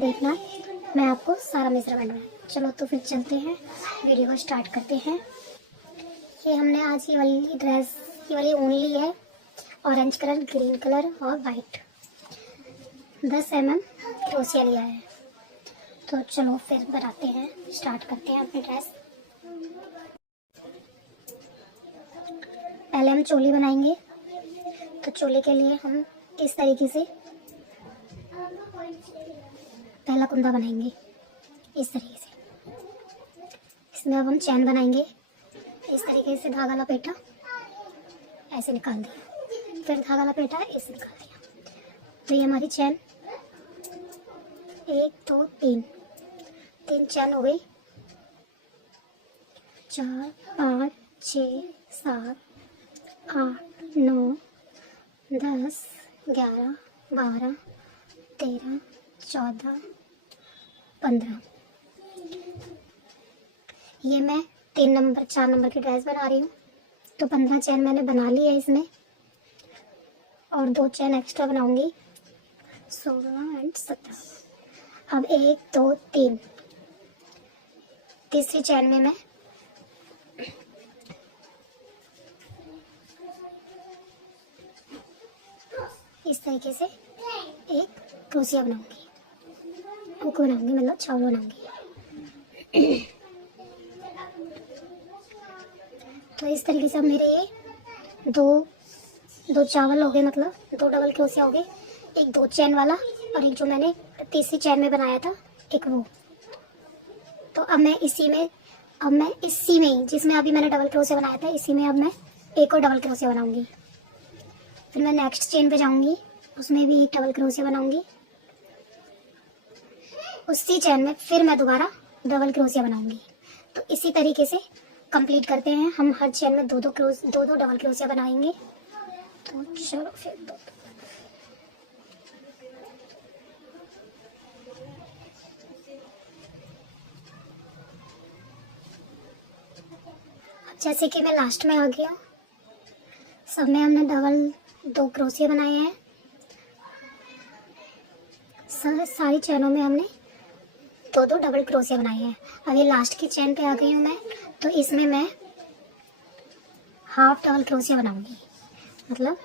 देखना, मैं आपको सारा मेजरमेंट में। चलो तो फिर चलते हैं, वीडियो को स्टार्ट करते हैं। ये हमने आज ये वाली ड्रेस, ये वाली ऊन ली है, ऑरेंज कलर, ग्रीन कलर और वाइट। 10 mm क्रोशिया लिया है। तो चलो फिर बनाते हैं, स्टार्ट करते हैं अपनी ड्रेस। पहले हम चोली बनाएंगे। तो चोली के लिए हम इस तरीके से पहला कुंदा बनाएंगे, इस तरीके से। इसमें अब हम चैन बनाएंगे। इस तरीके से धागा लपेटा, ऐसे निकाल दिया, फिर धागा लपेटा, ऐसे निकाल दिया। तो ये हमारी चैन 1 2 3 चैन हो गई। 4 5 6 7 8 9 10 11 12 13 14 15। ये मैं 3 नंबर 4 नंबर की ड्रेस बना रही हूँ। तो 15 चैन मैंने बना ली है इसमें, और 2 चैन एक्स्ट्रा बनाऊंगी, 16 और 17। अब 1 2 3, तीसरी चैन में मैं इस तरीके से एक क्रोशिया बनाऊंगी, हुक बनाऊंगी, मतलब चावल बनाऊंगी। तो इस तरीके से अब मेरे ये दो चावल हो गए, मतलब 2 डबल क्रोशिया हो गए। एक 2 चैन वाला और एक जो मैंने तीसरी चैन में बनाया था, एक वो। तो अब मैं इसी में ही, जिसमें अभी मैंने डबल क्रोशिया बनाया था, इसी में अब मैं एक और डबल क्रोशिया बनाऊंगी। फिर मैं नेक्स्ट चेन पे जाऊंगी, उसमें भी एक डबल क्रोशिया बनाऊंगी। उसी चैन में फिर मैं दोबारा डबल क्रोशिया बनाऊंगी। तो इसी तरीके से कंप्लीट करते हैं हम। हर चेन में दो डबल क्रोशिया बनाएंगे। तो चलो फिर जैसे कि मैं लास्ट में आ गया, सब में हमने 2 क्रोशिया बनाए हैं। सारी चैनों में हमने 2 डबल क्रोशिया बनाए हैं। अब ये लास्ट की चैन पे आ गई हूँ मैं। तो इसमें मैं हाफ डबल क्रोशिया बनाऊंगी, मतलब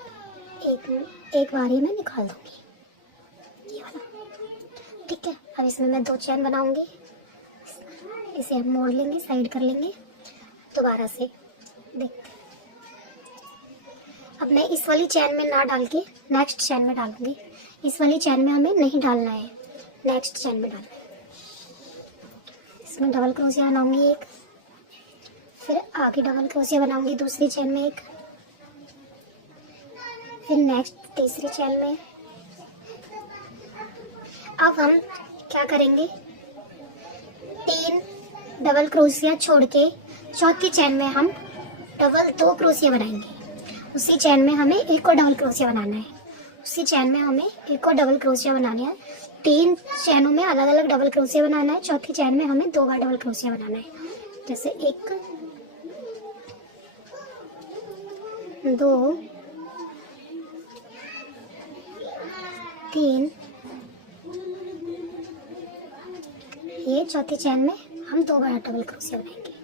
एक बारी में निकाल दूंगी, ये वाला। ठीक है। अब इसमें मैं 2 चैन बनाऊंगी, इसे हम मोड़ लेंगे, साइड कर लेंगे दोबारा से। देखते, अब मैं इस वाली चैन में ना डाल के नेक्स्ट चैन में डालूंगी। इस वाली चैन में हमें नहीं डालना है, नेक्स्ट चैन में डालना है। इसमें डबल क्रोशिया बनाऊंगी एक, फिर आगे डबल क्रोशिया बनाऊंगी दूसरी चैन में एक, फिर नेक्स्ट तीसरी चैन में। अब हम क्या करेंगे, 3 डबल क्रोशिया छोड़ के चौथी चैन में हम 2 क्रोशिया बनाएंगे। उसी चैन में हमें एक और डबल क्रोशिया बनाना है। उसी चैन में हमें एक और डबल क्रोशिया बनाना है। 3 चैनों में अलग अलग डबल क्रोशिया बनाना है। चौथी चैन में हमें 2 बार डबल क्रोशिया बनाना है। जैसे 1 2 3, ये चौथी चैन में हम 2 बार डबल क्रोशिया बनाएंगे।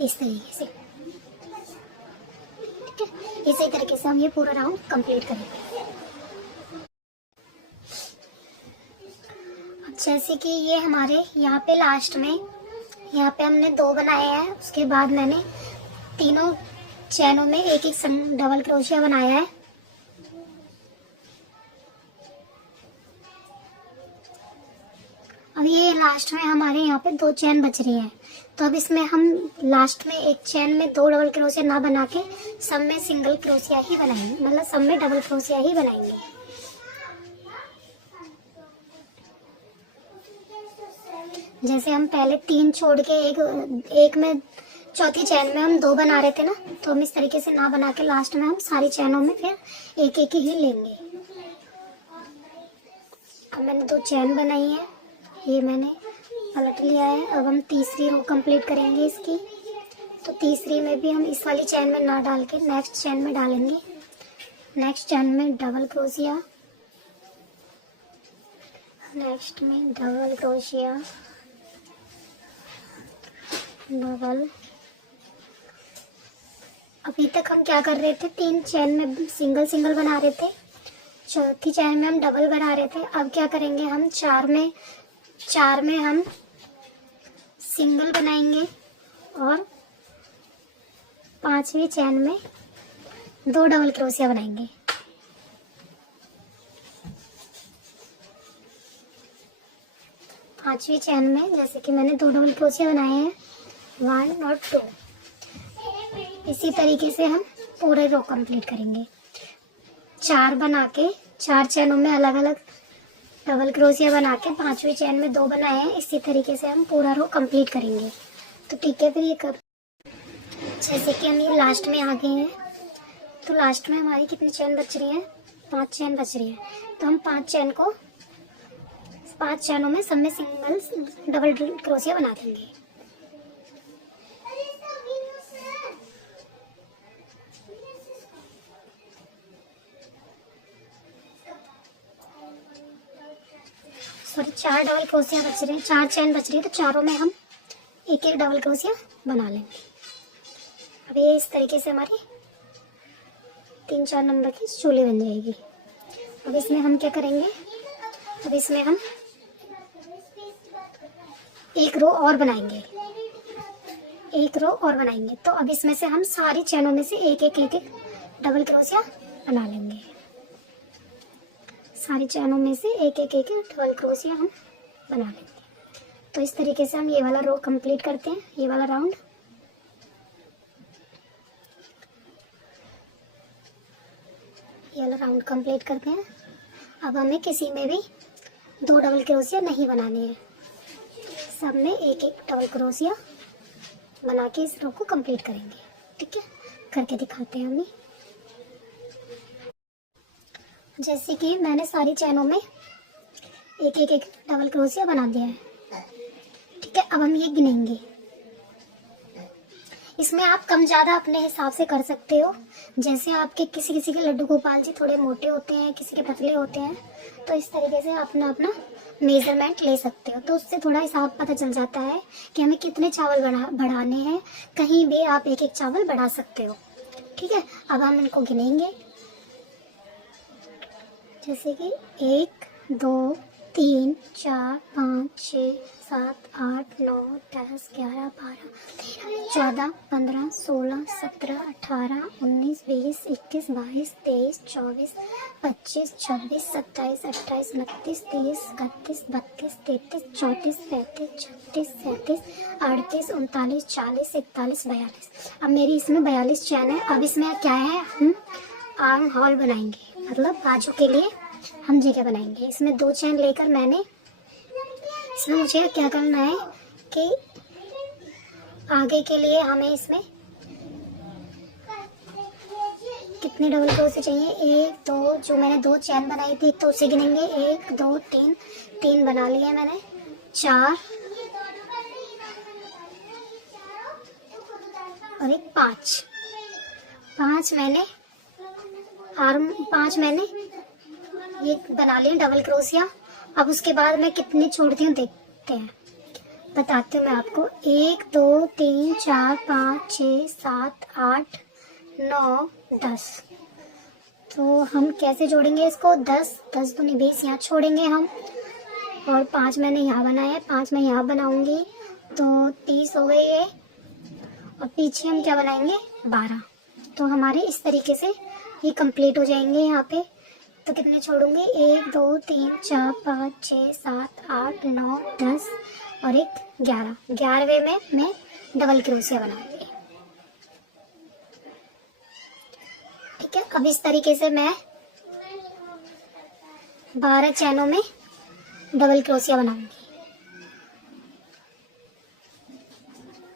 इस तरीके से, ठीक है। इसी तरीके से हम ये पूरा राउंड कंप्लीट करेंगे। अब जैसे कि ये हमारे यहाँ पे लास्ट में, यहाँ पे हमने 2 बनाए हैं। उसके बाद मैंने तीनों चैनों में एक डबल क्रोशिया बनाया है। अब ये लास्ट में हमारे यहाँ पे 2 चैन बच रही हैं। तो अब इसमें हम लास्ट में एक चैन में 2 डबल क्रोशिया ना बना के सब में सिंगल क्रोशिया ही बनाएंगे, मतलब सब में डबल क्रोशिया ही बनाएंगे। जैसे हम पहले 3 छोड़ के एक में चौथी चैन में हम 2 बना रहे थे ना, तो हम इस तरीके से ना बना के लास्ट में हम सारी चैनों में फिर एक एक ही लेंगे। अब मैंने 2 चैन बनाई है, ये मैंने पलट लिया है। अब हम तीसरी रो कंप्लीट करेंगे इसकी। तो तीसरी में भी हम इस वाली चैन में ना डाल के नेक्स्ट चैन में डालेंगे। नेक्स्ट चैन में डबल क्रोशिया, नेक्स्ट में डबल क्रोशिया, डबल। अभी तक हम क्या कर रहे थे, 3 चैन में सिंगल सिंगल बना रहे थे, चौथी चैन में हम डबल बना रहे थे। अब क्या करेंगे हम, 4 में हम सिंगल बनाएंगे और 5वीं चैन में 2 डबल क्रोशिया बनाएंगे। पांचवी चैन में जैसे कि मैंने 2 डबल क्रोशिया बनाए हैं, 1 और 2। इसी तरीके से हम पूरे रो कंप्लीट करेंगे। 4 बना के 4 चैनों में अलग अलग डबल क्रोशिया बना के 5वीं चैन में 2 बनाए हैं। इसी तरीके से हम पूरा रो कंप्लीट करेंगे। तो ठीक है, फिर ये कर, जैसे कि हम ये लास्ट में आ गए हैं, तो लास्ट में हमारी कितनी चैन बच रही है, 5 चैन बच रही है। तो हम 5 चैनों में सब में सिंगल डबल क्रोशिया बना देंगे। सॉरी, 4 डबल क्रोशिया बच रहे हैं, 4 चैन बच रही है, तो चारों में हम एक एक डबल क्रोशिया बना लेंगे। अब ये इस तरीके से हमारी 3-4 नंबर की चोली बन जाएगी। अब इसमें हम क्या करेंगे, अब इसमें हम एक रो और बनाएंगे, एक रो और बनाएंगे। तो अब इसमें से हम सारी चैनों में से एक एक डबल क्रोशिया बना लेंगे। सारी चैनों में से एक एक डबल क्रोशिया हम बना लेंगे। तो इस तरीके से हम ये वाला रो कंप्लीट करते हैं, ये वाला राउंड। ये वाला राउंड कंप्लीट करते हैं। अब हमें किसी में भी 2 डबल क्रोशिया नहीं बनानी है, सब में एक एक डबल क्रोशिया बना के इस रो को कंप्लीट करेंगे। ठीक है, करके दिखाते हैं हमें। जैसे कि मैंने सारी चैनों में एक एक डबल क्रोशिया बना दिया है। ठीक है, अब हम ये गिनेंगे। इसमें आप कम ज़्यादा अपने हिसाब से कर सकते हो। जैसे आपके किसी के लड्डू गोपाल जी थोड़े मोटे होते हैं, किसी के पतले होते हैं, तो इस तरीके से अपना अपना मेजरमेंट ले सकते हो। तो उससे थोड़ा हिसाब पता चल जाता है कि हमें कितने चावल बढ़ाने हैं। कहीं भी आप एक एक चावल बढ़ा सकते हो। ठीक है, अब हम इनको गिनेंगे। जैसे कि 1 2 3 4 5 6 7 8 9 10 11 12 13 14 15 16 17 18 19 20 21 22 23 24 25 26 27 28 29 30 31 32 33 34 35 36 37 38 39 40 41 42। अब मेरी इसमें 42 चैन है। अब इसमें क्या है, हम आर्म होल बनाएंगे, मतलब बाजू के लिए हम जगह बनाएंगे। इसमें 2 चैन लेकर मैंने, इसमें मुझे क्या करना है कि आगे के लिए हमें इसमें कितने डबल क्रोशिया चाहिए, 1 2, जो मैंने 2 चैन बनाई थी तो उसे गिनेंगे, 1 2 3, 3 बना लिए मैंने, 4 और एक 5 मैंने आर्म, 5 मैंने ये बना लिए डबल क्रोशिया। अब उसके बाद मैं कितने छोड़ती हूँ देखते हैं, बताती हूँ मैं आपको। 1 2 3 4 5 6 7 8 9 10। तो हम कैसे जोड़ेंगे इसको, 10 10 दूनी 20 यहाँ छोड़ेंगे हम, और 5 मैंने यहाँ बनाया है, 5 मैं यहाँ बनाऊंगी, तो 30 हो गई है। और पीछे हम क्या बनाएंगे, 12। तो हमारे इस तरीके से ये कंप्लीट हो जाएंगे यहाँ पे। तो कितने छोड़ूंगी, 1 2 3 4 5 6 7 8 9 10 और एक 11। 11वें में मैं डबल क्रोशिया बनाऊंगी। ठीक है, अब इस तरीके से मैं 12 चैनों में डबल क्रोशिया बनाऊंगी।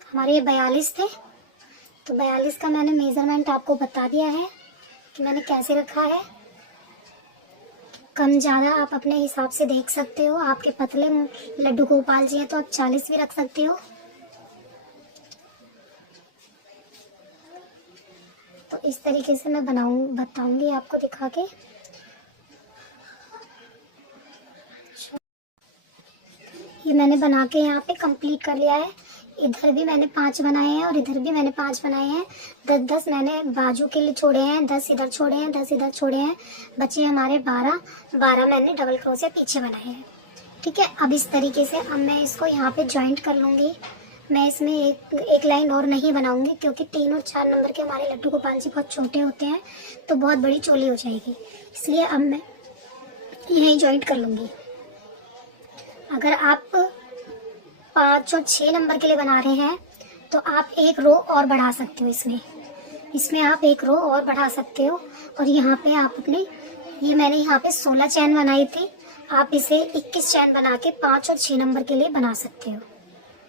हमारे ये 42 थे, तो 42 का मैंने मेजरमेंट आपको बता दिया है कि मैंने कैसे रखा है। कम ज़्यादा आप अपने हिसाब से देख सकते हो। आपके पतले लड्डू गोपाल जी हैं तो आप 40 भी रख सकते हो। तो इस तरीके से मैं बताऊंगी आपको दिखा के। ये मैंने बना के यहाँ पे कंप्लीट कर लिया है। इधर भी मैंने 5 बनाए हैं और इधर भी मैंने 5 बनाए हैं। 10-10 मैंने बाजू के लिए छोड़े हैं, 10 इधर छोड़े हैं, 10 इधर छोड़े हैं, बचे हमारे 12 मैंने डबल क्रोशिया पीछे बनाए हैं। ठीक है, अब इस तरीके से अब मैं इसको यहाँ पे जॉइंट कर लूँगी। मैं इसमें एक लाइन और नहीं बनाऊंगी क्योंकि 3 और 4 नंबर के हमारे लड्डू गोपाल जी बहुत छोटे होते हैं तो बहुत बड़ी चोली हो जाएगी, इसलिए अब मैं यहीं जॉइंट कर लूँगी। अगर आप 5 और 6 नंबर के लिए बना रहे हैं तो आप एक रो और बढ़ा सकते हो। इसमें आप एक रो और बढ़ा सकते हो। और यहाँ पे आप अपने ये मैंने यहाँ पे 16 चैन बनाई थी, आप इसे 21 चैन बना के 5 और 6 नंबर के लिए बना सकते हो।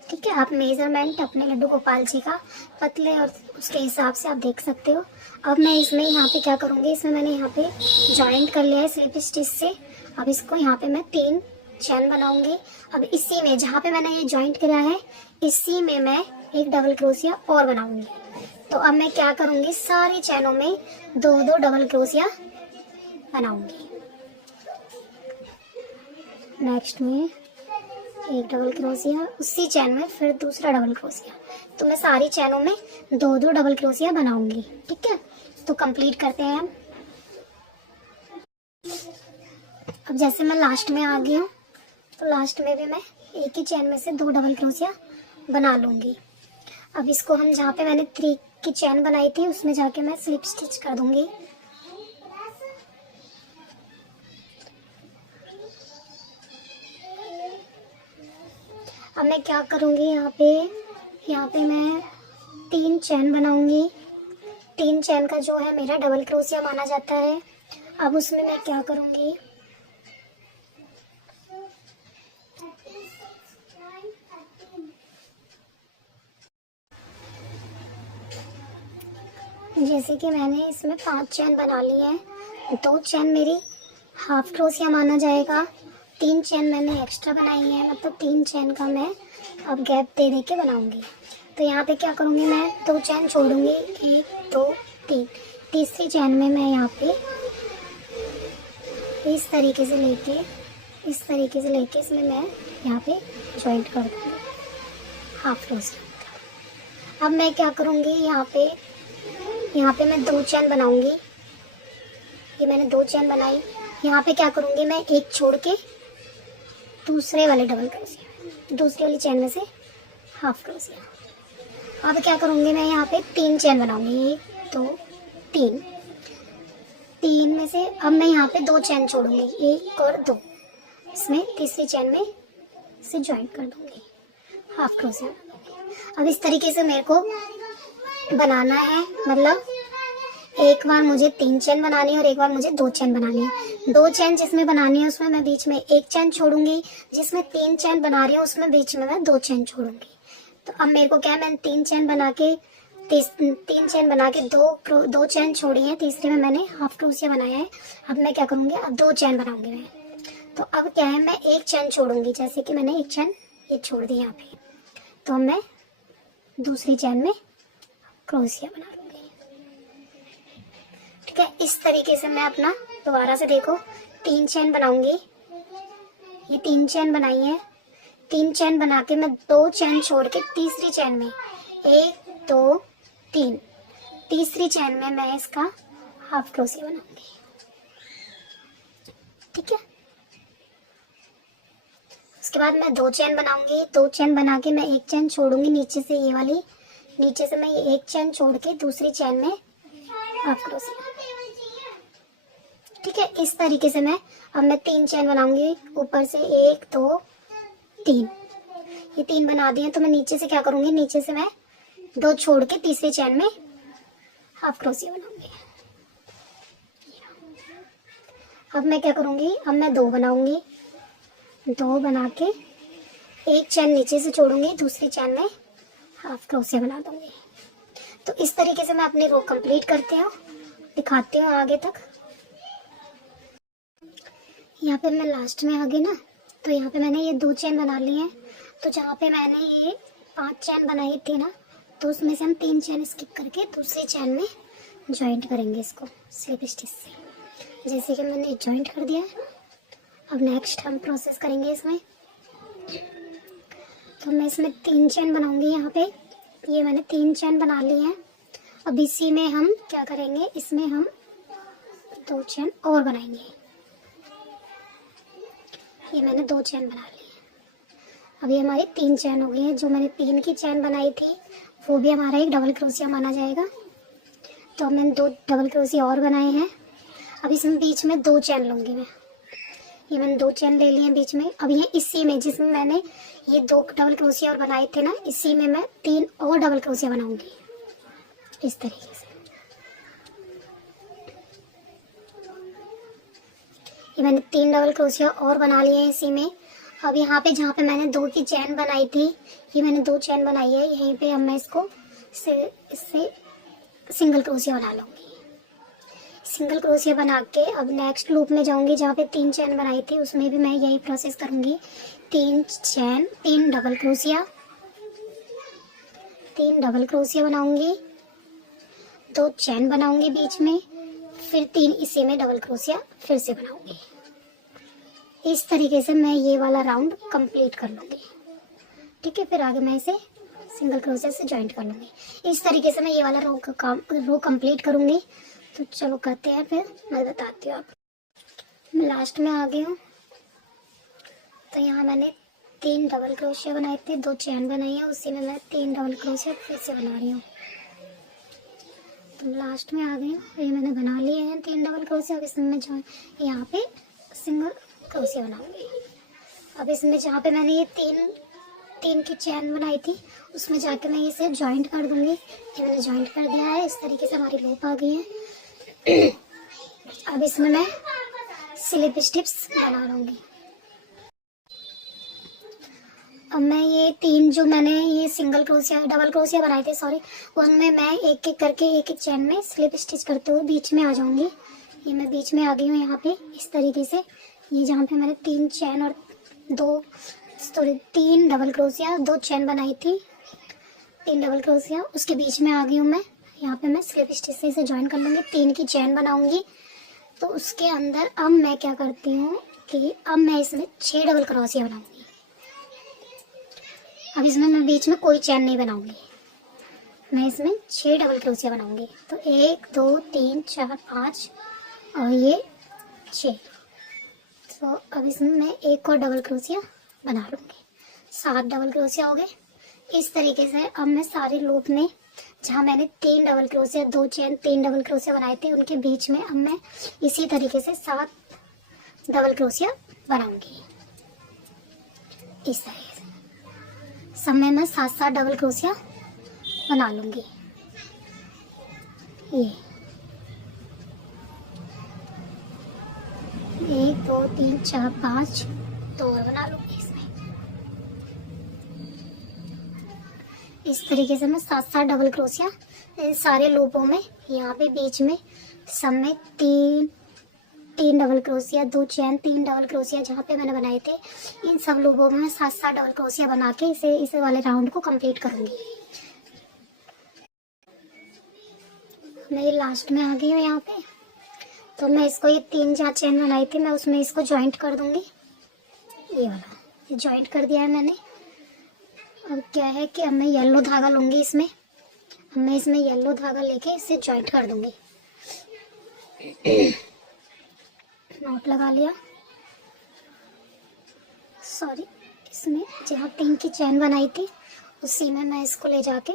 ठीक है, आप मेजरमेंट अपने लड्डू गोपाल जी का पतले और उसके हिसाब से आप देख सकते हो। अब मैं इसमें यहाँ पे क्या करूँगी, इसमें मैंने यहाँ पे जॉइंट कर लिया है स्लिप स्टिच से। अब इसको यहाँ पे मैं 3 चैन बनाऊंगी। अब इसी में जहाँ पे मैंने ये जॉइंट किया है इसी में मैं एक डबल क्रोशिया और बनाऊंगी। तो अब मैं क्या करूँगी, सारी चैनों में 2-2 डबल क्रोशिया बनाऊंगी। नेक्स्ट में एक डबल क्रोशिया, उसी चैन में फिर दूसरा डबल क्रोशिया। तो मैं सारी चैनों में 2-2 डबल क्रोशिया बनाऊंगी। ठीक है, तो कंप्लीट करते हैं हम। अब जैसे मैं लास्ट में आ गई हूँ तो लास्ट में भी मैं एक ही चैन में से 2 डबल क्रोशिया बना लूँगी। अब इसको हम जहाँ पे मैंने 3 की चैन बनाई थी उसमें जाके मैं स्लिप स्टिच कर दूँगी। अब मैं क्या करूँगी, यहाँ पे मैं 3 चैन बनाऊँगी। 3 चैन का जो है मेरा डबल क्रोशिया माना जाता है। अब उसमें मैं क्या करूँगी, जैसे कि मैंने इसमें 5 चैन बना ली है, 2 चैन मेरी हाफ क्रोशिया माना जाएगा, 3 चैन मैंने एक्स्ट्रा बनाई है, मतलब 3 चैन का मैं अब गैप दे के बनाऊंगी। तो यहाँ पे क्या करूँगी, मैं 2 चैन छोड़ूंगी, 1 2 3, तीसरी चैन में मैं यहाँ पे इस तरीके से लेके इसमें मैं यहाँ पे जॉइंट कर दूँगी हाफ क्रोशिया। अब मैं क्या करूँगी, यहाँ पे मैं 2 चैन बनाऊंगी। ये मैंने 2 चैन बनाई। यहाँ पे क्या करूँगी, मैं एक छोड़ के दूसरे वाले डबल क्रोशिया, दूसरी वाली चैन में से हाफ क्रोशिया। अब क्या करूँगी, मैं यहाँ पे 3 चैन बनाऊंगी, 1 2 3, 3 में से अब मैं यहाँ पे 2 चैन छोड़ूंगी, 1 और 2, इसमें तीसरी चैन में से ज्वाइंट कर दूंगी, हाफ क्रोशिया। अब इस तरीके से मेरे को बनाना है, मतलब एक बार मुझे 3 चैन बनानी है और एक बार मुझे 2 चैन बनानी है। 2 चैन जिसमें बनानी है उसमें मैं बीच में 1 चैन छोड़ूंगी, जिसमें 3 चैन बना रही हूँ उसमें बीच में मैं 2 चैन छोड़ूंगी। तो अब मेरे को क्या है, मैंने 3 चैन बना के 2 चैन छोड़ी है, तीसरे में मैंने हाफ क्रोशिया बनाया है। अब मैं क्या करूँगी, अब 2 चैन बनाऊंगी मैं। तो अब क्या है, मैं 1 चैन छोड़ूंगी, जैसे कि मैंने 1 चैन ये छोड़ दी यहाँ पे, तो मैं दूसरी चैन में क्रोशिया बना लूंगी। ठीक है, इस तरीके से मैं अपना दोबारा से देखो 3 चैन बनाऊंगी। ये 3 चैन बनाई है, 3 चैन बना के मैं 2 चैन छोड़ के तीसरी चैन में 1 2 3, तीसरी चैन में मैं इसका हाफ क्रोशिया बनाऊंगी। ठीक है, उसके बाद मैं 2 चैन बनाऊंगी। 2 चैन बना के मैं 1 चैन छोड़ूंगी नीचे से, ये वाली नीचे से मैं ये 1 चैन छोड़ के दूसरी चैन में हाफ क्रोशिया। ठीक है, इस तरीके से अब मैं 3 चैन बनाऊंगी, ऊपर से 1 2 3, ये 3 बना दिए। तो मैं नीचे से क्या करूंगी, नीचे से मैं 2 छोड़ के तीसरी चैन में हाफ क्रोशिया बनाऊंगी। अब मैं क्या करूंगी, अब मैं 2 बनाऊंगी, 2 बना के 1 चैन नीचे से छोड़ूंगी, दूसरी चैन में हाफ क्रोशिया बना दूंगी। तो इस तरीके से मैं अपनी रो कंप्लीट करती हूँ, दिखाती हूँ आगे तक। यहाँ पे मैं लास्ट में आ गई ना, तो यहाँ पे मैंने ये 2 चैन बना ली हैं। तो जहाँ पे मैंने ये 5 चैन बनाई थी ना, तो उसमें से हम 3 चैन स्किप करके दूसरी चैन में जॉइंट करेंगे इसको स्लिप स्टिच से। जैसे कि मैंने जॉइंट कर दिया है, अब नेक्स्ट हम प्रोसेस करेंगे इसमें। तो मैं इसमें 3 चेन बनाऊंगी। यहाँ पे ये मैंने 3 चेन बना ली हैं। अब इसी में हम क्या करेंगे, इसमें हम 2 चेन और बनाएंगे। ये मैंने 2 चेन बना ली है। अब ये हमारी 3 चेन हो गई हैं। जो मैंने 3 की चेन बनाई थी वो भी हमारा एक डबल क्रोशिया माना जाएगा। तो अब मैंने 2 डबल क्रोशिया और बनाए हैं। अब इसमें बीच में 2 चेन लूँगी मैं। ये मैंने 2 चेन ले लिए हैं बीच में। अब ये इसी में, जिसमें मैंने ये 2 डबल क्रोशिया और बनाए थे ना, इसी में मैं 3 और डबल क्रोशिया बनाऊंगी इस तरीके से। ये मैंने 3 डबल क्रोशिया और बना लिए हैं इसी में। अब यहाँ पे जहाँ पे मैंने 2 की चेन बनाई थी, ये मैंने 2 चेन बनाई है, यहीं पे अब मैं इसको इससे सिंगल क्रोशिया बना लूँगी। सिंगल क्रोशिया बना के अब नेक्स्ट लूप में जाऊंगी जहाँ पे 3 चेन बनाई थी, उसमें भी मैं यही प्रोसेस करूंगी। 3 chain, 3 double crochet, 3 double crochet बनाऊंगी, 2 चेन बनाऊंगी बीच में, फिर 3 इसी में डबल क्रोशिया फिर से बनाऊंगी। इस तरीके से मैं ये वाला राउंड कंप्लीट कर लूँगी। ठीक है, फिर आगे मैं इसे सिंगल क्रोशिया से जॉइंट कर लूँगी। इस तरीके से मैं ये वाला रो कंप्लीट करूँगी। तो चलो करते हैं, फिर मैं बताती हूँ। मैं लास्ट में आ गई हूँ। तो यहाँ मैंने 3 डबल क्रोशिया बनाए थे, 2 चेन बनाई है, उसी में मैं 3 डबल क्रोशिया फिर से बना रही हूँ। तो लास्ट में आ गई हूँ। ये मैंने बना लिए हैं 3 डबल क्रोशिया। अब इसमें मैं यहाँ पे सिंगल क्रोशिया बनाऊंगी। अब इसमें जहाँ पे मैंने ये 3 की चेन बनाई थी, उसमें जाके मैं इसे जॉइंट कर दूंगी। ये मैंने जॉइंट कर दिया है। इस तरीके से हमारी लूप आ गई है। अब इसमें मैं स्लिप स्टिच बना लूँगी। अब मैं ये 3 जो मैंने ये सिंगल क्रोशिया डबल क्रोशिया बनाए थे, सॉरी, उनमें मैं एक एक करके एक एक चेन में स्लिप स्टिच करते हुए बीच में आ जाऊंगी। ये मैं बीच में आ गई हूँ यहाँ पे इस तरीके से। ये जहाँ पे मैंने 3 चेन और 3 डबल क्रोशिया 2 चेन बनाई थी, 3 डबल क्रोशिया, उसके बीच में आ गई हूँ मैं। यहाँ पे मैं स्लिप स्टिच से इसे ज्वाइन कर लूँगी, 3 की चेन बनाऊंगी। तो उसके अंदर अब मैं क्या करती हूँ कि अब मैं इसमें 6 डबल क्रोशिया बनाऊंगी। अब इसमें मैं बीच में कोई चेन नहीं बनाऊंगी, मैं इसमें 6 डबल क्रोशिया बनाऊंगी। तो 1 2 3 4 5 और ये 6। तो अब इसमें मैं एक और डबल क्रोशिया बना लूँगी। 7 डबल क्रोशिया हो गए। इस तरीके से अब मैं सारे लूप में जहाँ मैंने 3 double crochet 2 chain 3 double crochet बनाए थे, उनके बीच में अब मैं इसी तरीके से 7 डबल क्रोशिया बनाऊंगी। इस तरीके से सब में मैं 7-7 डबल क्रोशिया बना लूंगी। ये 1 2 3 4 5 2 और बना लूंगी इसमें। इस तरीके से मैं 7-7 डबल क्रोशिया इन सारे लूपों में, यहाँ पे बीच में सब में 3 double crochet 2 chain 3 double crochet जहाँ पे मैंने बनाए थे, इन सब लूपों में मैं 7-7 डबल क्रोशिया बना के इस वाले राउंड को कंप्लीट करूँगी। मैं लास्ट में आ गई हूँ यहाँ पे। तो मैं इसको ये 3 जहाँ चेन बनाई थी, मैं उसमें इसको जॉइंट कर दूँगी। ये वाला ये जॉइंट कर दिया है मैंने। अब क्या है कि अब मैं येलो धागा लूँगी इसमें। अब मैं इसमें येलो धागा लेके इसे जॉइंट कर दूँगी। नॉट लगा लिया, सॉरी, इसमें जहाँ 3 की चेन बनाई थी उसी में मैं इसको ले जाके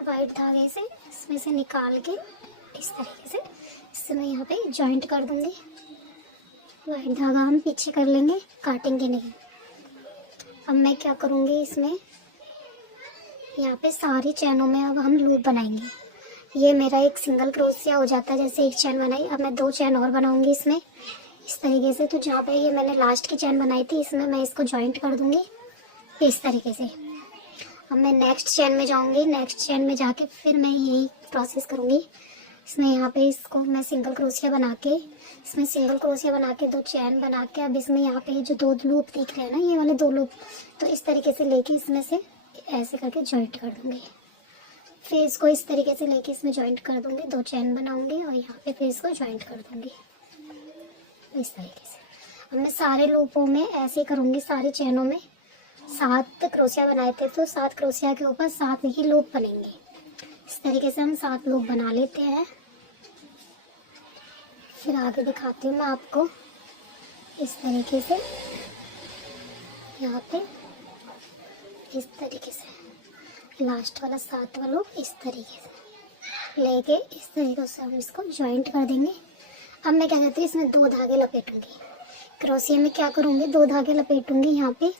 वाइट धागे से इसमें से निकाल के इस तरीके से इससे मैं यहाँ पे जॉइंट कर दूँगी। वाइट धागा हम पीछे कर लेंगे, काटेंगे नहीं। अब मैं क्या करूँगी, इसमें यहाँ पे सारी चैनों में अब हम लूप बनाएंगे। ये मेरा एक सिंगल क्रोशिया हो जाता है, जैसे एक चैन बनाई, अब मैं 2 चैन और बनाऊंगी इसमें इस तरीके से। तो जहाँ पे ये मैंने लास्ट की चैन बनाई थी, इसमें मैं इसको जॉइंट कर दूँगी इस तरीके से। अब मैं नेक्स्ट चैन में जाऊँगी, नेक्स्ट चैन में जाके फिर मैं यही प्रोसेस करूँगी। इसमें यहाँ पे इसको मैं सिंगल क्रोशिया बना के, इसमें सिंगल क्रोशिया बना के 2 चैन बना के, अब इसमें यहाँ पे जो 2 लूप दिख रहे हैं ना, ये वाले 2 लूप, तो इस तरीके से लेके इसमें से ऐसे करके जॉइंट कर दूँगी। फिर इसको इस तरीके से लेके इसमें जॉइंट कर दूंगी, 2 चैन बनाऊंगी और यहाँ पे फिर इसको जॉइंट कर दूंगी इस तरीके से। अब मैं सारे लूपों में ऐसे ही करूंगी, सारी चैनों में 7 क्रोशिया बनाए थे तो 7 क्रोशिया के ऊपर 7 ही लूप बनेंगे। इस तरीके से हम 7 लूप बना लेते हैं। फिर आगे दिखाती हूँ मैं आपको इस तरीके से, यहाँ पे इस तरीके से लास्ट वाला 7वां लूप इस तरीके से लेके इस तरीके से हम इसको जॉइंट कर देंगे। अब मैं क्या करती हूँ, इसमें 2 धागे लपेटूंगी। क्रोशिया में क्या करूँगी, 2 धागे लपेटूंगी यहाँ पे।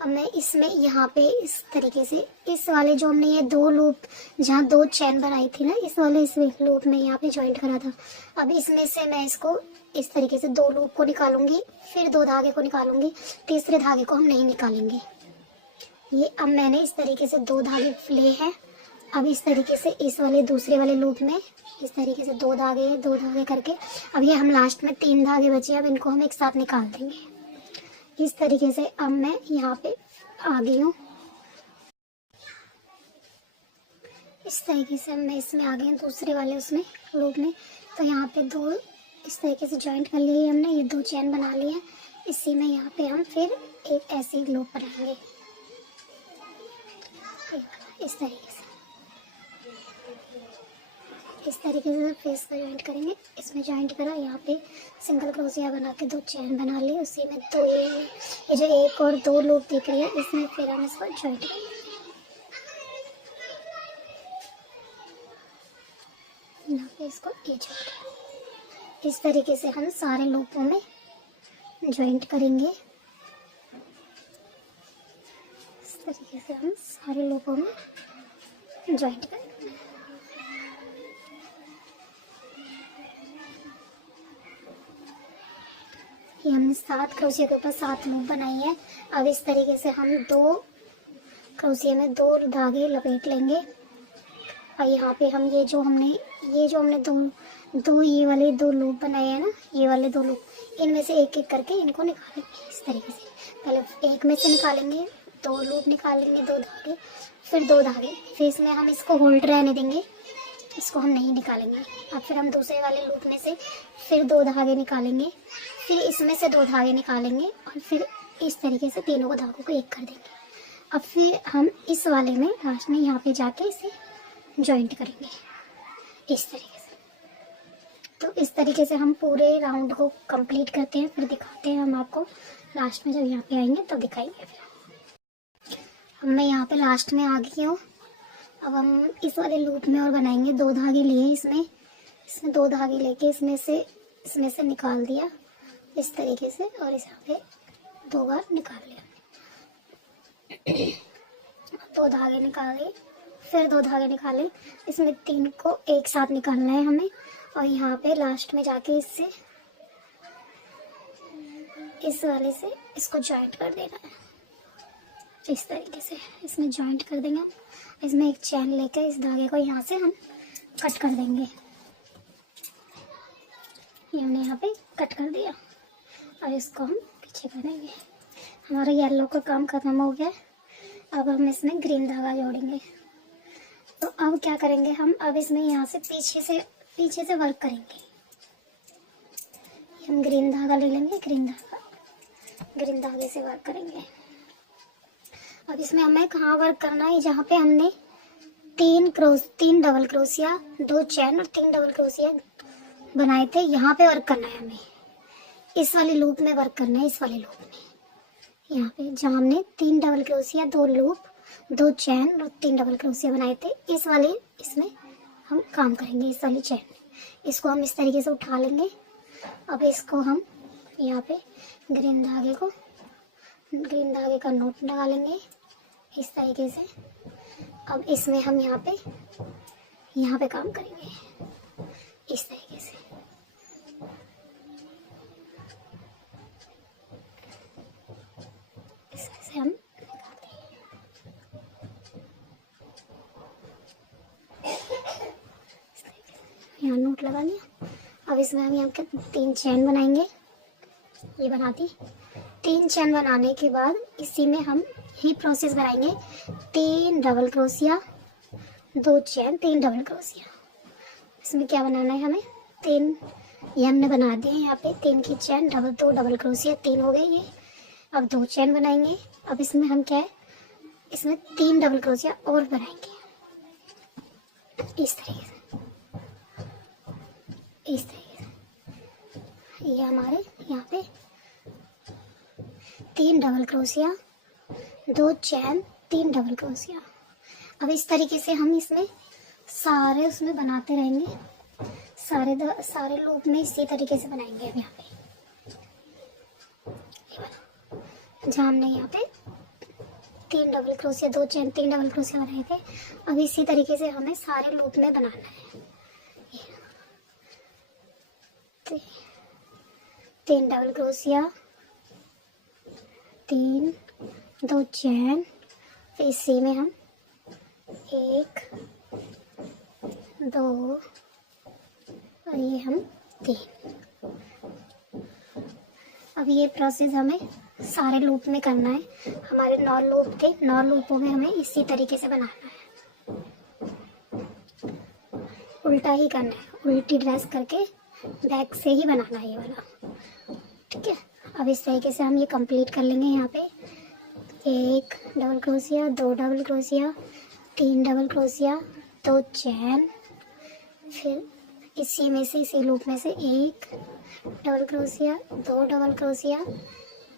अब मैं इसमें यहाँ पे इस तरीके से इस वाले जो हमने ये 2 लूप जहाँ 2 चैन बनाई थी ना, इस वाले इस लूप में यहाँ पे जॉइंट करा था। अब इसमें से मैं इसको इस तरीके से 2 लूप को निकालूंगी, फिर 2 धागे को निकालूंगी, तीसरे धागे को हम नहीं निकालेंगे। ये अब मैंने इस तरीके से 2 धागे ले हैं। अब इस तरीके से इस वाले दूसरे वाले लूप में इस तरीके से 2 धागे करके अब ये हम लास्ट में 3 धागे बचे, अब इनको हम एक साथ निकाल देंगे इस तरीके से। अब मैं यहाँ पे आ गई हूँ इस तरीके से, मैं इसमें आ गई हूँ दूसरे वाले उसमें लूप में। तो यहाँ पे 2 इस तरीके से जॉइंट कर लिए हमने, ये 2 चैन बना लिए हैं। इसी में यहाँ पे हम फिर एक ऐसे ही लूप बनाएंगे इस तरीके से। इस तरीके से फिर इसको जॉइंट करेंगे, इसमें जॉइंट करा, यहाँ पे सिंगल क्रोशिया बना के 2 चैन बना लिए। उसी में 2 ये जो 1 और 2 लूप दिख रही है इसमें फिर हम इसको जॉइंट करेंगे। यहाँ पे इसको ये जॉइंट, इस तरीके से हम सारे लूपों में जॉइंट करेंगे। इस तरीके से हम सारे लूपों में जॉइंट करेंगे। ये हमने 7 क्रोशिया के ऊपर 7 लूप बनाई है। अब इस तरीके से हम 2 क्रोशिया में 2 धागे लपेट लेंगे और यहाँ पे हम ये जो हमने दो ये वाले 2 लूप बनाए हैं ना, ये वाले 2 लूप, इनमें से एक एक करके इनको निकालेंगे इस तरीके से। पहले एक में से निकालेंगे, 2 लूप निकालेंगे, 2 धागे, फिर 2 धागे, फिर इसमें हम इसको होल्ड रहने देंगे, इसको हम नहीं निकालेंगे। अब फिर हम दूसरे वाले लूप में से फिर 2 धागे निकालेंगे, फिर इसमें से 2 धागे निकालेंगे और फिर इस तरीके से तीनों को धागों को एक कर देंगे। अब फिर हम इस वाले में लास्ट में यहाँ पे जाके इसे जॉइंट करेंगे इस तरीके से। तो इस तरीके से हम पूरे राउंड को कंप्लीट करते हैं, फिर दिखाते हैं हम आपको लास्ट में जब यहाँ पे आएंगे तब दिखाएंगे। फिर अब मैं यहाँ पे लास्ट में आ गई हूँ। अब हम इस वाले लूप में और बनाएंगे। 2 धागे लिए इसमें 2 धागे लेके इसमें से निकाल दिया इस तरीके से और इस यहाँ पे 2 बार निकाल लिया। 2 धागे निकाले, फिर 2 धागे निकाले, इसमें 3 को एक साथ निकालना है हमें और यहाँ पे लास्ट में जाके इससे इस वाले से इसको जॉइंट कर देना है इस तरीके से। इसमें जॉइंट कर देंगे हम। इसमें एक चैन लेकर इस धागे को यहाँ से हम कट कर देंगे। ये हमने यहाँ पे कट कर दिया और इसको हम पीछे करेंगे। हमारा येलो का काम खत्म हो गया। अब हम इसमें ग्रीन धागा जोड़ेंगे। तो अब क्या करेंगे हम, अब इसमें यहाँ से पीछे से वर्क करेंगे। हम ग्रीन धागा ले लेंगे, ग्रीन धागे से वर्क करेंगे। अब इसमें हमें कहाँ वर्क करना है, जहाँ पे हमने 3 डबल क्रोशिया, 2 चैन और 3 डबल क्रोशिया बनाए थे, यहाँ पे वर्क करना है हमें। इस वाले लूप में वर्क करना है, इस वाले लूप में। यहाँ पे जहाँ हमने 3 डबल क्रोशिया, 2 लूप, 2 चैन और 3 डबल क्रोशिया बनाए थे, इसमें हम काम करेंगे। इस वाली चैन, इसको हम इस तरीके से उठा लेंगे। अब इसको हम यहाँ पे ग्रीन धागे का नोट लगा लेंगे इस तरीके से। अब इसमें हम यहाँ पे काम करेंगे इस तरीके से। इस तरह से हम निकालते हैं। यहाँ नोट लगा लिया। अब इसमें हम यहाँ के 3 चैन बनाएंगे। ये बना दी। 3 चैन बनाने के बाद इसी में हम ही प्रोसेस बनाएंगे। 3 डबल क्रोशिया, 2 चैन 3 डबल क्रोशिया। इसमें क्या बनाना है हमें, 3, ये हमने बना दिए यहाँ पे 3 की चैन, 2 डबल क्रोशिया, 3 हो गए ये। अब 2 चैन बनाएंगे। अब इसमें हम क्या है, इसमें 3 डबल क्रोशिया और बनाएंगे इस तरीके से, इस तरीके से। ये हमारे यहाँ पे 3 डबल क्रोशिया, 2 चैन, 3 डबल क्रोशिया। अब इस तरीके से हम इसमें सारे उसमें बनाते रहेंगे, सारे लूप में इसी तरीके से बनाएंगे। अब यहाँ पे जहाँ हमने यहाँ पे 3 डबल क्रोशिया, 2 चैन, 3 डबल क्रोशिया बनाए थे, अब इसी तरीके से हमें सारे लूप में बनाना है। 3 डबल क्रोशिया, 3, 2 चैन, फिर इसी में हम 1, 2 और ये हम 3। अब ये प्रोसेस हमें सारे लूप में करना है। हमारे 9 लूप थे, 9 लूपों में हमें इसी तरीके से बनाना है, उल्टा ही करना है, उल्टी ड्रेस करके बैक से ही बनाना है ये वाला, ठीक है। अब इस तरीके से हम ये कंप्लीट कर लेंगे। यहाँ पे 1 double crochet, 2 double crochet, 3 double crochet, 2 चैन, फिर इसी में से, इसी लूप में से 1 double crochet, 2 double crochet,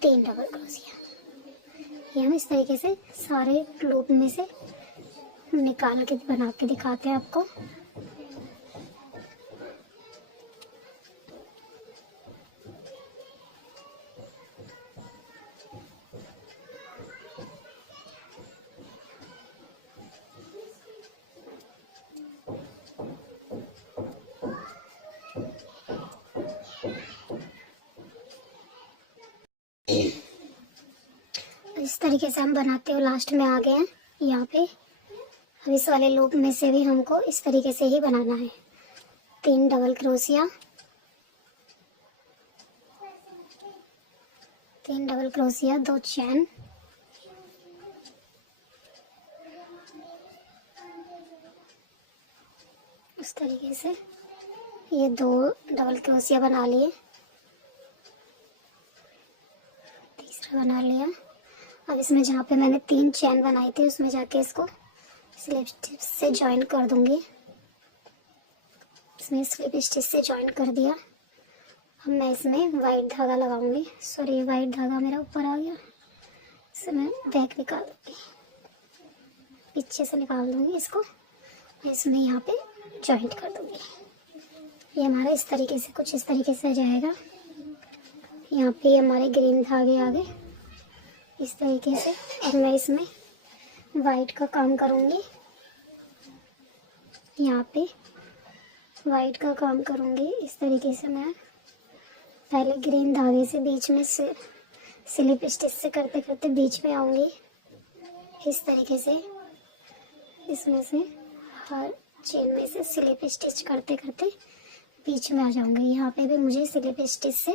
3 double crochet. ये हम इस तरीके से सारे लूप में से निकाल के बना के दिखाते हैं आपको। इस तरीके से हम बनाते हुए लास्ट में आ गए हैं यहाँ पे। अब इस वाले लूप में से भी हमको इस तरीके से ही बनाना है। 3 डबल क्रोशिया, 3 डबल क्रोशिया, 2 चैन, इस तरीके से ये 2 डबल क्रोशिया बना लिए, तीसरा बना लिया। अब इसमें जहाँ पे मैंने 3 चैन बनाई थी उसमें जाके इसको स्लिप स्टिच से जॉइन कर दूंगी। इसमें स्लिप स्टिच से जॉइन कर दिया। अब मैं इसमें वाइट धागा लगाऊंगी। सॉरी, वाइट धागा मेरा ऊपर आ गया, इसे मैं बैक निकाल दूंगी, पीछे से निकाल दूंगी इसको, इसमें यहाँ पे जॉइंट कर दूंगी। ये हमारा इस तरीके से, कुछ इस तरीके से आ जाएगा। यहाँ पे हमारे ग्रीन धागे आ गए इस तरीके से। और मैं इसमें वाइट का काम करूँगी, यहाँ पे वाइट का काम करूँगी इस तरीके से। मैं पहले ग्रीन धागे से बीच में से स्लिप स्टिच से करते करते बीच में आऊँगी इस तरीके से। इसमें से हर चेन में से स्लिप स्टिच करते करते बीच में आ जाऊँगी। यहाँ पे भी मुझे स्लिप स्टिच से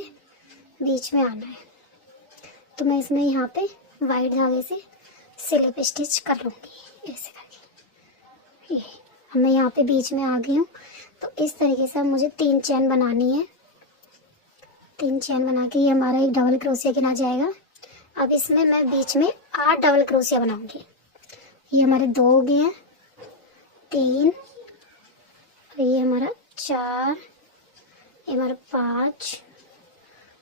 बीच में आना है, तो मैं इसमें यहाँ पे वाइट धागे से स्लिप स्टिच कर लूँगी ऐसे करके। ये मैं यहाँ पे बीच में आ गई हूँ। तो इस तरीके से मुझे 3 चैन बनानी है। 3 चैन बना के ये हमारा एक डबल क्रोशिया गिना जाएगा। अब इसमें मैं बीच में 8 डबल क्रोशिया बनाऊंगी। ये हमारे 2 हो गए हैं, 3, और ये हमारा 4, ये हमारा 5,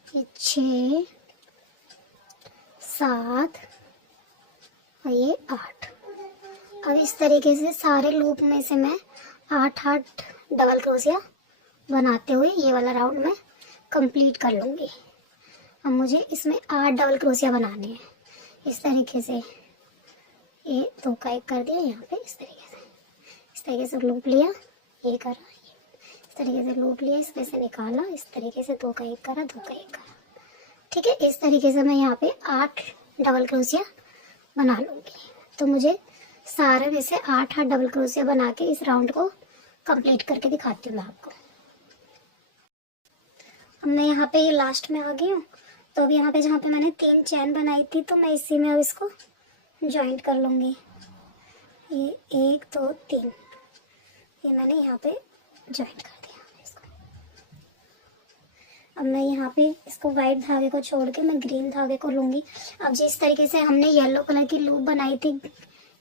ये 6, 7 और ये 8। अब इस तरीके से सारे लूप में से मैं 8 डबल क्रोशिया बनाते हुए ये वाला राउंड में कंप्लीट कर लूँगी। अब मुझे इसमें 8 डबल क्रोशिया बनाने हैं इस तरीके से। ये 2 का 1 कर दिया यहाँ पे इस तरीके से लूप लिया, ये करा, इस तरीके से लूप लिया, इसमें से निकाला, इस तरीके से 2 का 1 करा, 2 का 1 करा, ठीक है। इस तरीके से मैं यहाँ पे 8 डबल क्रोशिया बना लूँगी। तो मुझे सारे में से 8 डबल क्रोशिया बना के इस राउंड को कंप्लीट करके दिखाती हूँ मैं आपको। अब मैं यहाँ पे लास्ट में आ गई हूँ। तो अब यहाँ पे जहाँ पे मैंने 3 चैन बनाई थी तो मैं इसी में अब इसको जॉइंट कर लूँगी। ये 1 2 3, ये मैंने यहाँ पे ज्वाइन कर दिया इसको। अब मैं यहाँ पे इसको वाइट धागे को छोड़ के मैं ग्रीन धागे को लूंगी। अब जिस तरीके से हमने येलो कलर की लूप बनाई थी,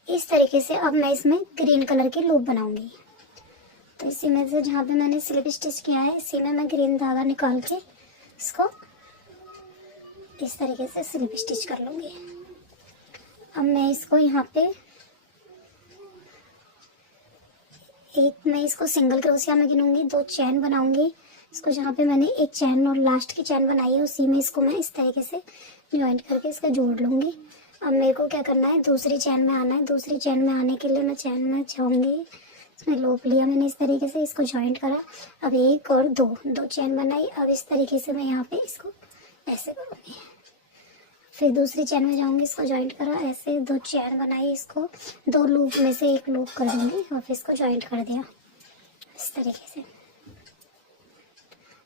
इस तरीके से अब मैं इसमें ग्रीन कलर की लूप बनाऊंगी। तो इसी में से जहाँ पे मैंने स्लिप स्टिच किया है, इसी में मैं ग्रीन धागा निकाल के इसको इस तरीके से स्लिप स्टिच कर लूंगी। अब मैं इसको यहाँ पे मैं इसको सिंगल क्रोशिया में गिनूंगी, 2 चैन बनाऊंगी इसको। जहाँ पे मैंने एक चैन और लास्ट की चैन बनाई है, उसी में इसको मैं इस तरीके से ज्वाइंट करके इसका जोड़ लूंगी। अब मेरे को क्या करना है, दूसरी चैन में आना है। दूसरी चैन में आने के लिए मैं चैन में जाऊंगी, इसमें लूप लिया मैंने इस तरीके से, इसको ज्वाइंट करा। अब 1 और 2 चैन बनाई। अब इस तरीके से मैं यहाँ पे इसको ऐसे करूँगी। फिर दूसरी चैन में जाऊंगी, इसको ज्वाइंट करा, ऐसे 2 चैन बनाई, इसको 2 लूप में से एक लूप कर दूंगी और फिर इसको ज्वाइंट कर दिया इस तरीके से।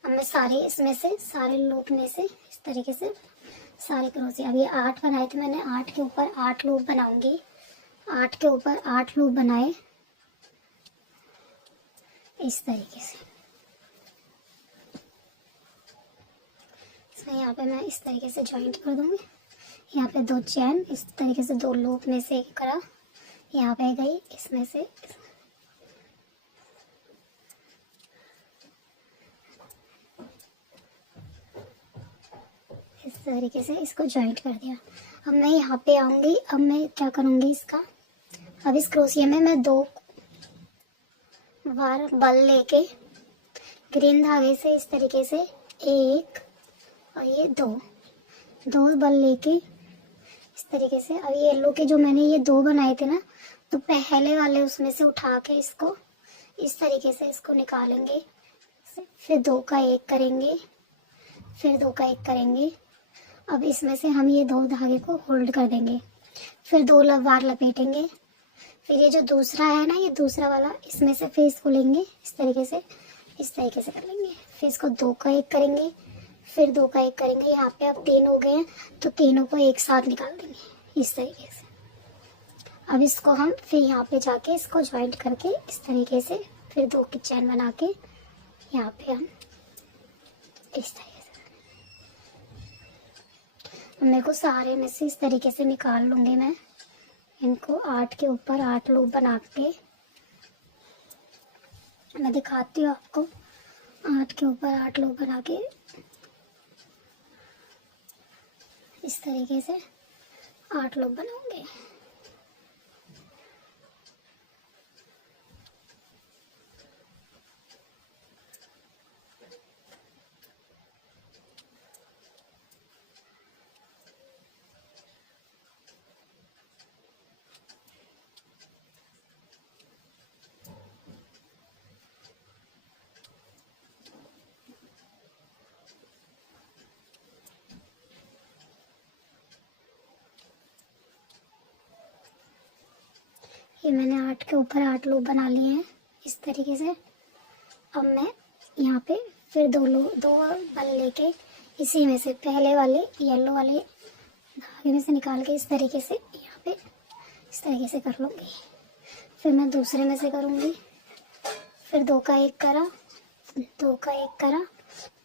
अब मैं इसमें से सारे लूप में से इस तरीके से सारे क्रोशिया, अब ये 8 बनाए थे मैंने, 8 के ऊपर 8 लूप बनाऊंगी। 8 के ऊपर 8 लूप बनाए इस तरीके से। इसमें यहाँ पे मैं इस तरीके से ज्वाइंट कर दूंगी। यहाँ पे 2 चैन इस तरीके से 2 लूप में से एक करा, यहाँ पे गई, इसमें से इस तरीके से इसको ज्वाइंट कर दिया। अब मैं यहाँ पे आऊंगी। अब मैं क्या करूंगी इसका, अब इस क्रोशिया में मैं 2 बार बल लेके ग्रीन धागे से इस तरीके से 1 और ये 2 बल लेके इस तरीके से। अब ये येलो के जो मैंने ये 2 बनाए थे ना, तो पहले वाले उसमें से उठा के इसको इस तरीके से इसको निकालेंगे। फिर 2 का 1 करेंगे, फिर 2 का 1 करेंगे। अब इसमें से हम ये 2 धागे को होल्ड कर देंगे, फिर 2 बार लपेटेंगे। फिर ये जो दूसरा है ना, ये दूसरा वाला, इसमें से फिर इसको लेंगे इस तरीके से कर लेंगे। फिर इसको 2 का 1 करेंगे, फिर 2 का 1 करेंगे। यहाँ पे अब 3 हो गए हैं, तो तीनों को एक साथ निकाल देंगे इस तरीके से। अब इसको हम फिर यहाँ पे जाके इसको ज्वाइंट करके इस तरीके से फिर 2 की चैन बना के यहाँ पे हम इस तरीके से, मेरे को सारे में से इस तरीके से निकाल लूंगी मैं इनको। 8 के ऊपर 8 लूप बना के मैं दिखाती हूँ आपको। 8 के ऊपर 8 लूप बना के इस तरीके से 8 लूप बनाऊंगे। ये मैंने 8 के ऊपर 8 लूप बना लिए हैं इस तरीके से। अब मैं यहाँ पे फिर 2 बल लेके इसी में से पहले वाले येलो वाले धागे में से निकाल के इस तरीके से यहाँ पे इस तरीके से कर लूँगी। फिर मैं दूसरे में से करूँगी, फिर 2 का 1 करा, 2 का 1 करा,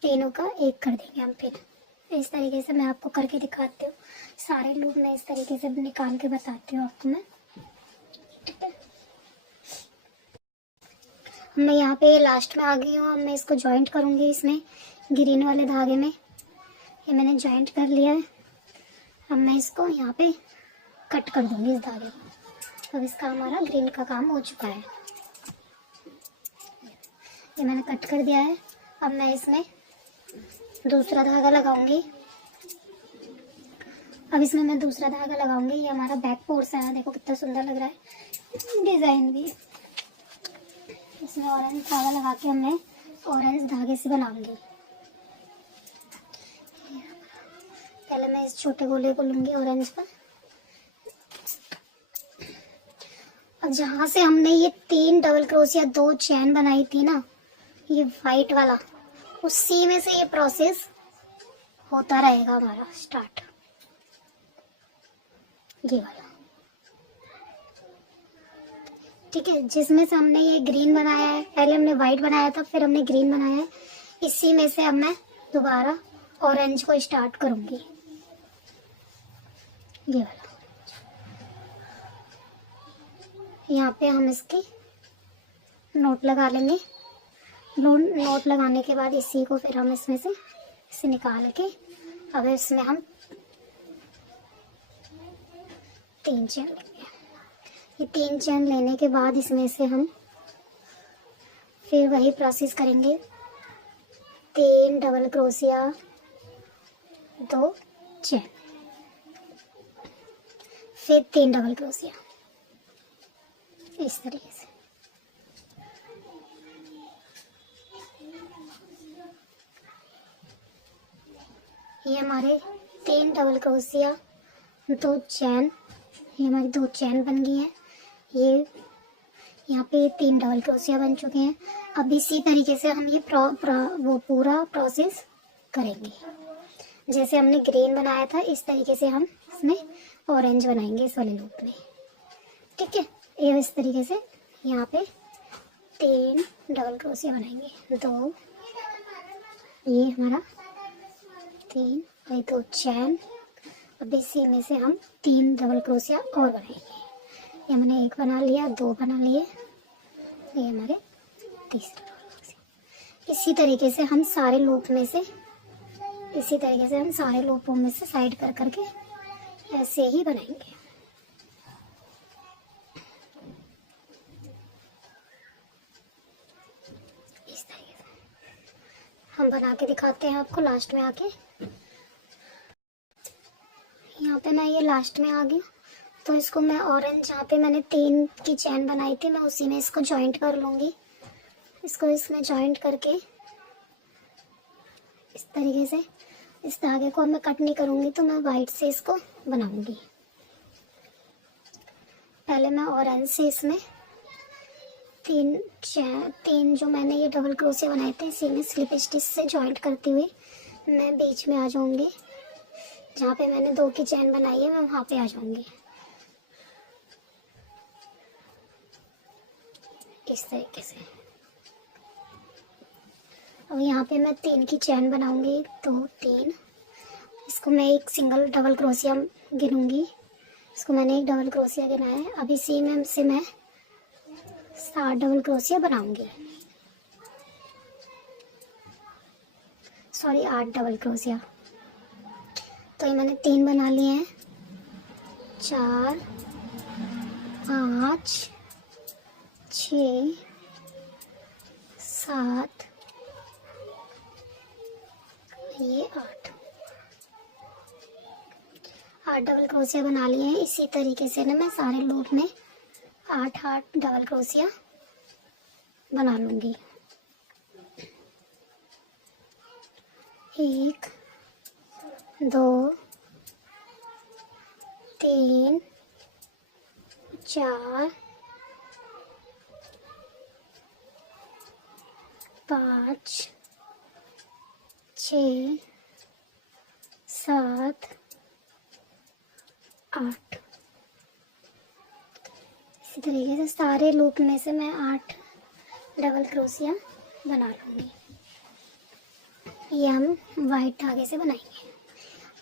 तीनों का 1 कर देंगे हम। फिर इस तरीके से मैं आपको करके दिखाती हूँ। सारे लूप मैं इस तरीके से निकाल के बताती हूँ आपको मैं। मैं यहाँ पे लास्ट में आ गई हूँ। अब मैं इसको जॉइंट करूँगी इसमें ग्रीन वाले धागे में। ये मैंने जॉइंट कर लिया है। अब मैं इसको यहाँ पे कट कर दूँगी इस धागे को। अब इसका हमारा ग्रीन का काम हो चुका है। ये मैंने कट कर दिया है। अब मैं इसमें दूसरा धागा लगाऊंगी। अब इसमें मैं दूसरा धागा लगाऊंगी। ये हमारा बैक पोर्शन है, देखो कितना सुंदर लग रहा है डिज़ाइन भी। इसमें ऑरेंज धागा लगा के मैं ऑरेंज धागे से बनाऊंगी। पहले मैं इस छोटे गोले को लूंगी ऑरेंज पर। अब जहाँ से हमने ये 3 डबल क्रोशिया 2 चैन बनाई थी ना, ये वाइट वाला, उसी में से ये प्रोसेस होता रहेगा हमारा स्टार्ट। ये वाला ठीक है, जिसमें से हमने ये ग्रीन बनाया है, पहले हमने वाइट बनाया था फिर हमने ग्रीन बनाया है, इसी में से अब मैं दोबारा ऑरेंज को स्टार्ट करूंगी। ये वाला यहाँ पे हम इसकी नोट लगा लेंगे। नोट लगाने के बाद इसी को फिर हम इसमें से इसे निकाल के अब इसमें हम 3 चेन लेंगे। ये 3 चेन लेने के बाद इसमें से हम फिर वही प्रोसेस करेंगे, 3 डबल क्रोशिया, 2 चेन, फिर 3 डबल क्रोशिया, इस तरीके से। ये हमारे 3 डबल क्रोशिया, 2 चैन, ये हमारी 2 चैन बन गई हैं। ये यहाँ पे 3 डबल क्रोशिया बन चुके हैं। अब इसी तरीके से हम ये वो पूरा प्रोसेस करेंगे। जैसे हमने ग्रीन बनाया था इस तरीके से हम इसमें ऑरेंज बनाएंगे इस वाले लूप में। ठीक है, ये इस तरीके से यहाँ पे 3 डबल क्रोशिया बनाएंगे, 2, ये हमारा 3 और 2 चैन। अब इसी में से हम 3 डबल क्रोशिया और बनाएंगे। ये हमने 1 बना लिया, 2 बना लिए, ये हमारे तीसरा डबल क्रोशिया। इसी तरीके से हम सारे लूप में से लूपों में से साइड कर करके ऐसे ही बनाएंगे। इस तरीके से हम बना के दिखाते हैं आपको लास्ट में आके। यहाँ पे मैं ये लास्ट में आ गई, तो इसको मैं ऑरेंज, जहाँ पे मैंने 3 की चैन बनाई थी मैं उसी में इसको जॉइंट कर लूँगी। इसको इसमें जॉइंट करके इस तरीके से इस धागे को मैं कट नहीं करूँगी, तो मैं वाइट से इसको बनाऊँगी। पहले मैं ऑरेंज से इसमें 3 जो मैंने ये डबल क्रोशिया बनाए थे इसी में स्लिप स्टिच से जॉइंट करते हुए मैं बीच में आ जाऊँगी। जहाँ पे मैंने 2 की चैन बनाई है मैं वहाँ पे आ जाऊँगी, इस तरीके से। अब यहाँ पे मैं 3 की चैन बनाऊँगी, 2, 3। इसको मैं एक सिंगल डबल क्रोशिया गिनूँगी। इसको मैंने एक डबल क्रोशिया गिना है। अब इसी में से मैं 7 डबल क्रोशिया बनाऊँगी, सॉरी 8 डबल क्रोशिया। तो ये मैंने 3 बना लिए हैं, 4, 5, 6, 7, ये 8 डबल क्रोशिया बना लिए हैं। इसी तरीके से ना मैं सारे लूप में 8 डबल क्रोशिया बना लूँगी। 1, 2, 3, 4, 5, 6, 7, 8। इसी तरीके से सारे लूप में से मैं 8 डबल क्रोशिया बना लूँगी। ये हम वाइट धागे से बनाएंगे।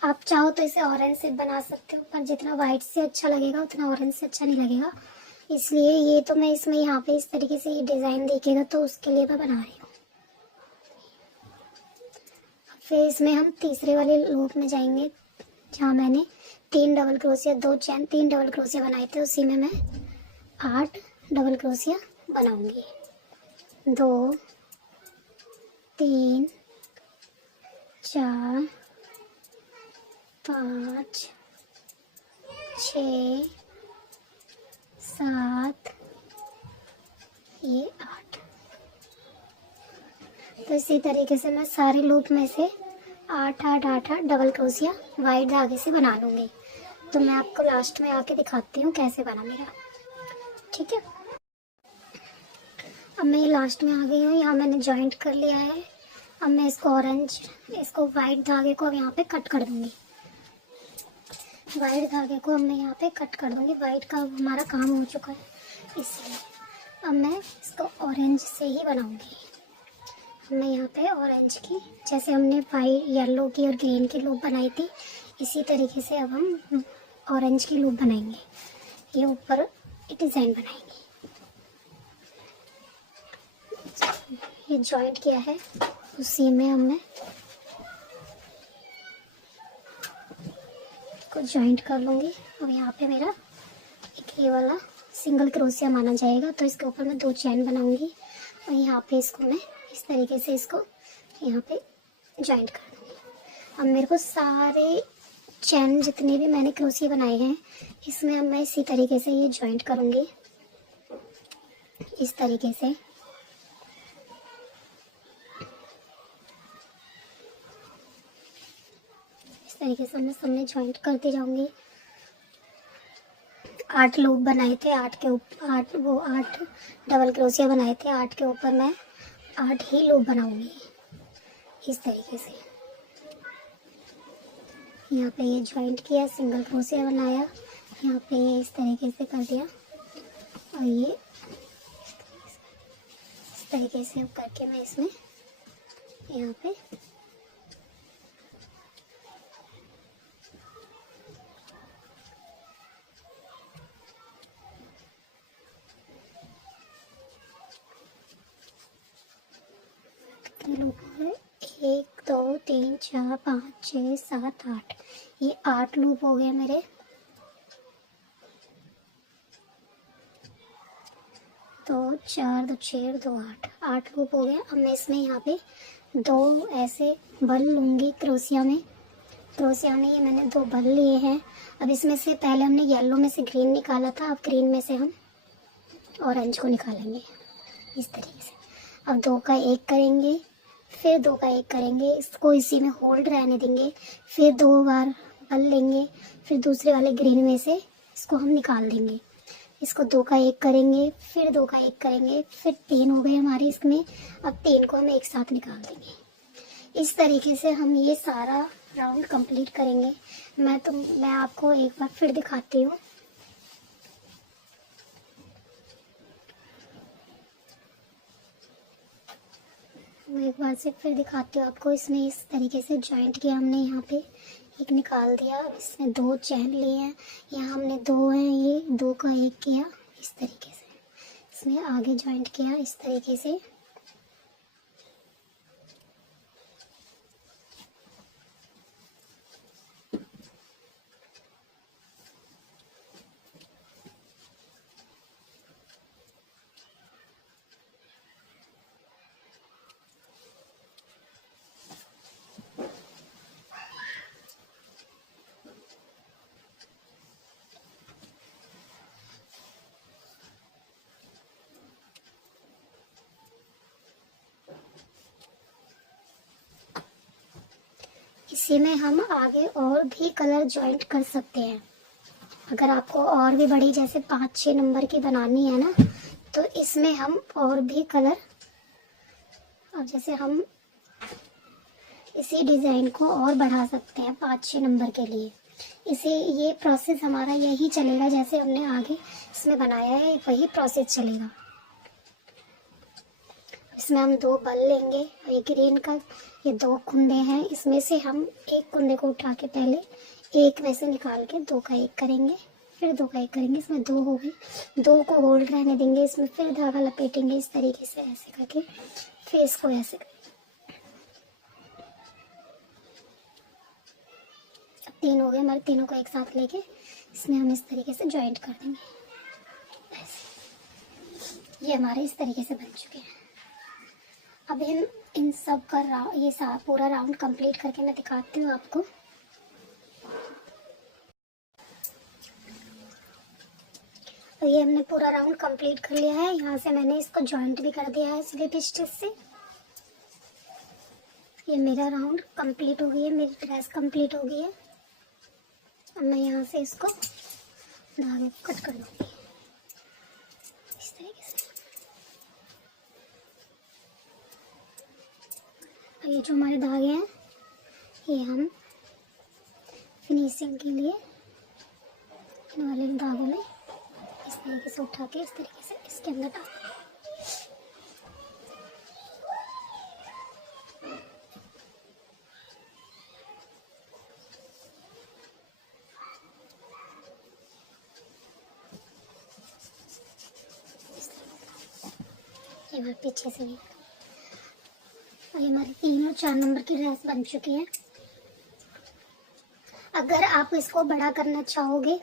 आप चाहो तो इसे ऑरेंज से बना सकते हो, पर जितना वाइट से अच्छा लगेगा उतना ऑरेंज से अच्छा नहीं लगेगा, इसलिए ये तो मैं इसमें यहाँ पे इस तरीके से ये डिज़ाइन दिखेगा तो उसके लिए मैं बना रही हूँ। फिर इसमें हम तीसरे वाले लूप में जाएंगे, जहाँ मैंने 3 डबल क्रोशिया, 2 चैन, 3 डबल क्रोशिया बनाए थे, उसी में मैं 8 डबल क्रोशिया बनाऊंगी। 2, 3, 4, 5, 6, 7, ये 8। तो इसी तरीके से मैं सारे लूप में से 8 डबल क्रोशिया वाइट धागे से बना लूँगी। तो मैं आपको लास्ट में आके दिखाती हूँ कैसे बना मेरा। ठीक है, अब मैं लास्ट में आ गई हूँ। यहाँ मैंने जॉइंट कर लिया है। अब मैं इसको वाइट धागे को अब यहाँ पे कट कर दूँगी। वाइट धागे को अब मैं यहाँ पे कट कर दूँगी। वाइट का हमारा काम हो चुका है इसलिए। अब मैं इसको ऑरेंज से ही बनाऊंगी। हमने यहाँ पे ऑरेंज की, जैसे हमने वाइट, येलो की और ग्रीन की लूप बनाई थी, इसी तरीके से अब हम ऑरेंज की लूप बनाएंगे। ये ऊपर डिज़ाइन बनाएंगे। ये जॉइंट किया है, उसी में हमने इसको जॉइंट कर लूँगी। अब यहाँ पे मेरा एक ये वाला सिंगल क्रोशिया माना जाएगा, तो इसके ऊपर मैं 2 चैन बनाऊंगी और यहाँ पे इसको मैं इस तरीके से इसको यहाँ पे जॉइंट कर दूँगी। अब मेरे को सारे चैन जितने भी मैंने क्रोशिया बनाए हैं, इसमें अब मैं इसी तरीके से ये जॉइंट करूँगी, इस तरीके से। इस तरीके से मैं सब में जॉइंट करती जाऊँगी। 8 लूप बनाए थे, 8 के ऊपर 8 डबल क्रोशिया बनाए थे, 8 के ऊपर मैं 8 ही लूप बनाऊंगी इस तरीके से। यहाँ पे ये जॉइंट किया, सिंगल क्रोशिया बनाया, यहाँ पे ये इस तरीके से कर दिया और ये इस तरीके से अब करके मैं इसमें यहाँ पे लूप है 1 2 3 4 5 6 7 8। ये 8 लूप हो गए मेरे। तो 4 2 6 2 8 लूप हो गया। अब मैं इसमें यहाँ पे 2 ऐसे बल लूँगी क्रोशिया में। क्रोशिया में ये मैंने 2 बल लिए हैं। अब इसमें से पहले हमने येलो में से ग्रीन निकाला था, अब ग्रीन में से हम ऑरेंज को निकालेंगे इस तरीके से। अब 2 का 1 करेंगे, फिर 2 का 1 करेंगे, इसको इसी में होल्ड रहने देंगे, फिर 2 बार बल लेंगे, फिर दूसरे वाले ग्रीन में से इसको हम निकाल देंगे। इसको 2 का 1 करेंगे, फिर 2 का 1 करेंगे, फिर 3 हो गए हमारे इसमें। अब 3 को हम एक साथ निकाल देंगे। इस तरीके से हम ये सारा राउंड कंप्लीट करेंगे। मैं आपको एक बार फिर दिखाती हूँ। मैं एक बार से फिर दिखाती हूँ आपको। इसमें इस तरीके से जॉइंट किया हमने, यहाँ पे एक निकाल दिया, इसमें 2 चैन लिए हैं, यहाँ हमने 2 हैं, ये 2 का 1 किया इस तरीके से, इसमें आगे जॉइंट किया इस तरीके से। इसी में हम आगे और भी कलर जॉइंट कर सकते हैं। अगर आपको और भी बड़ी जैसे 5-6 नंबर की बनानी है ना, तो इसमें हम और भी कलर, अब जैसे हम इसी डिज़ाइन को और बढ़ा सकते हैं 5-6 नंबर के लिए। ये प्रोसेस हमारा यही चलेगा, जैसे हमने आगे इसमें बनाया है वही प्रोसेस चलेगा। इसमें हम 2 बल लेंगे, ये ग्रीन का ये 2 कुंदे हैं, इसमें से हम एक कुंदे को उठा के पहले एक में से निकाल के 2 का 1 करेंगे, फिर 2 का 1 करेंगे, इसमें 2 हो गए। 2 को होल्ड रहने देंगे, इसमें फिर धागा लपेटेंगे इस तरीके से, ऐसे करके, फिर इसको ऐसे करेंगे। 3 हो गए हमारे, तीनों को एक साथ लेके इसमें हम इस तरीके से जॉइंट कर देंगे ऐसे। ये हमारे इस तरीके से बन चुके हैं। अब इन सब का पूरा राउंड कंप्लीट करके मैं दिखाती हूँ आपको। तो ये हमने पूरा राउंड कंप्लीट कर लिया है। यहाँ से मैंने इसको जॉइंट भी कर दिया है स्लिप स्टिच से। ये मेरा राउंड कंप्लीट हो गई है, मेरी ड्रेस कंप्लीट हो गई है। अब मैं यहाँ से इसको धागे को कट कर लूँगी इस तरीके से। ये जो हमारे धागे हैं, ये हम फिनिशिंग के लिए इन वाले धागों में इस तरीके से उठा के इस तरीके से इसके अंदर डाल देंगे। ये बार पीछे से भी। और ये हमारी 3 और 4 नंबर की ड्रेस बन चुकी है। अगर आप इसको बड़ा करना चाहोगे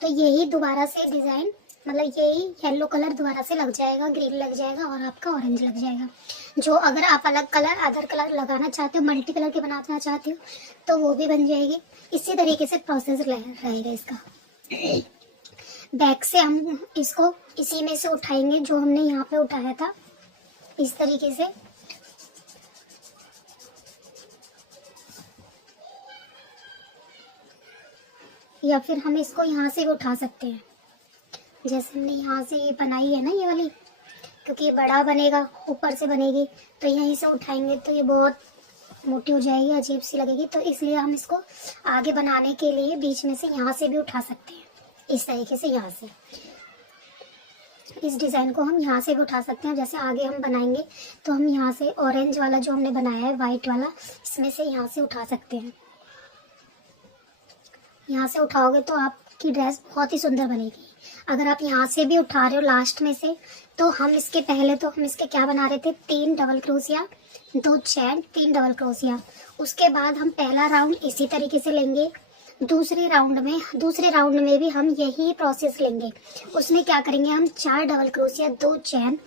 तो यही दोबारा से डिज़ाइन, मतलब यही येलो कलर दोबारा से लग जाएगा, ग्रीन लग जाएगा और आपका ऑरेंज लग जाएगा। जो अगर आप अलग कलर अदर कलर लगाना चाहते हो, मल्टी कलर के बनाना चाहते हो, तो वो भी बन जाएगी। इसी तरीके से प्रोसेस रहेगा इसका। बैक से हम इसको इसी में से उठाएंगे जो हमने यहाँ पे उठाया था, इस तरीके से। या फिर हम इसको यहाँ से भी उठा सकते हैं, जैसे हमने यहाँ से ये बनाई है ना ये वाली, क्योंकि ये बड़ा बनेगा, ऊपर से बनेगी, तो यहीं से उठाएंगे तो ये बहुत मोटी हो जाएगी, अजीब सी लगेगी। तो इसलिए हम इसको आगे बनाने के लिए बीच में से यहाँ से भी उठा सकते हैं, इस तरीके से। यहाँ से इस डिज़ाइन को हम यहाँ से भी उठा सकते हैं। जैसे आगे हम बनाएंगे तो हम यहाँ से ऑरेंज वाला जो हमने बनाया है, वाइट वाला, इसमें से यहाँ से उठा सकते हैं। यहाँ से उठाओगे तो आपकी ड्रेस बहुत ही सुंदर बनेगी। अगर आप यहाँ से भी उठा रहे हो लास्ट में से, तो हम इसके पहले तो हम इसके क्या बना रहे थे, 3 डबल क्रोशिया, 2 चैन, 3 डबल क्रोशिया। उसके बाद हम पहला राउंड इसी तरीके से लेंगे। दूसरे राउंड में भी हम यही प्रोसेस लेंगे। उसमें क्या करेंगे, हम 4 डबल क्रोशिया, 2 चैन,